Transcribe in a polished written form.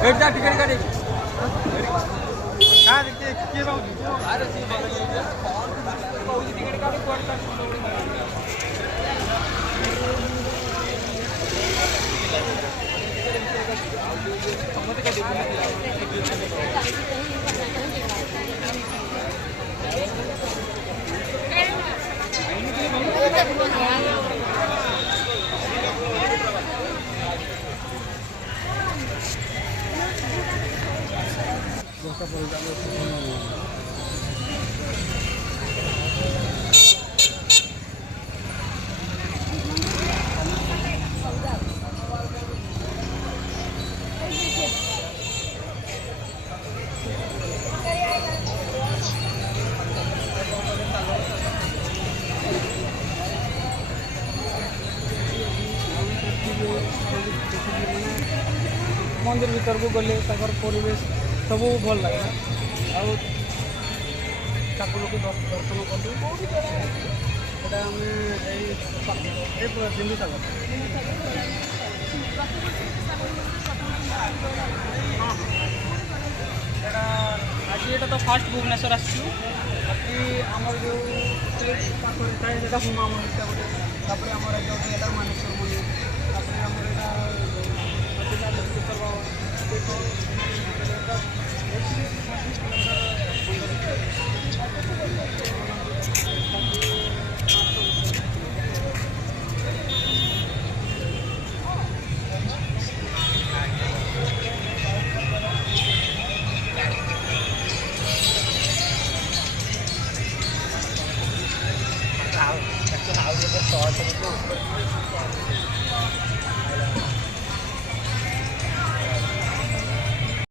एकदा तिकीट काढ काय किती अरे तिकीट काढून मंदिर भीतर को गले परिवेश सब भल लगे ठाकुर को दर्शन कलु आम बिंदु सागर आज ये तो फास्ट भुवनेश्वर आसचु बाकी आमर जो हुमा मंदिर गोटे आम राज्य मानेश्वर मंदिर